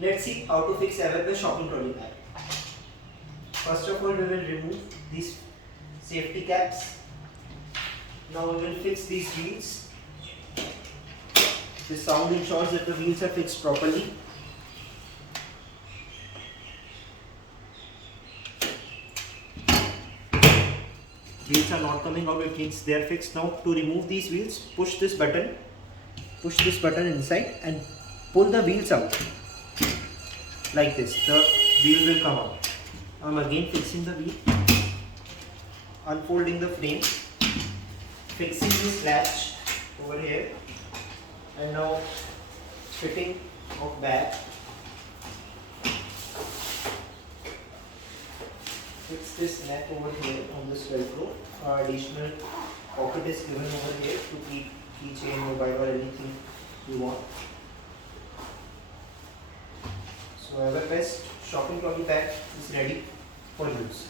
Let's see how to fix EverBest shopping trolley bag. First of all, we will remove these safety caps. Now we will fix these wheels. This sound ensures that the wheels are fixed properly. Wheels are not coming out, it means they are fixed. Now to remove these wheels, push this button inside and pull the wheels out. Like this, the wheel will come out. I'm again fixing the wheel, unfolding the frame, fixing this latch over here, and now fitting of bag. Fix this neck over here on this velcro. Additional pocket is given over here to keep keychain, mobile or anything you want. So EverBest shopping trolley bag is ready for use.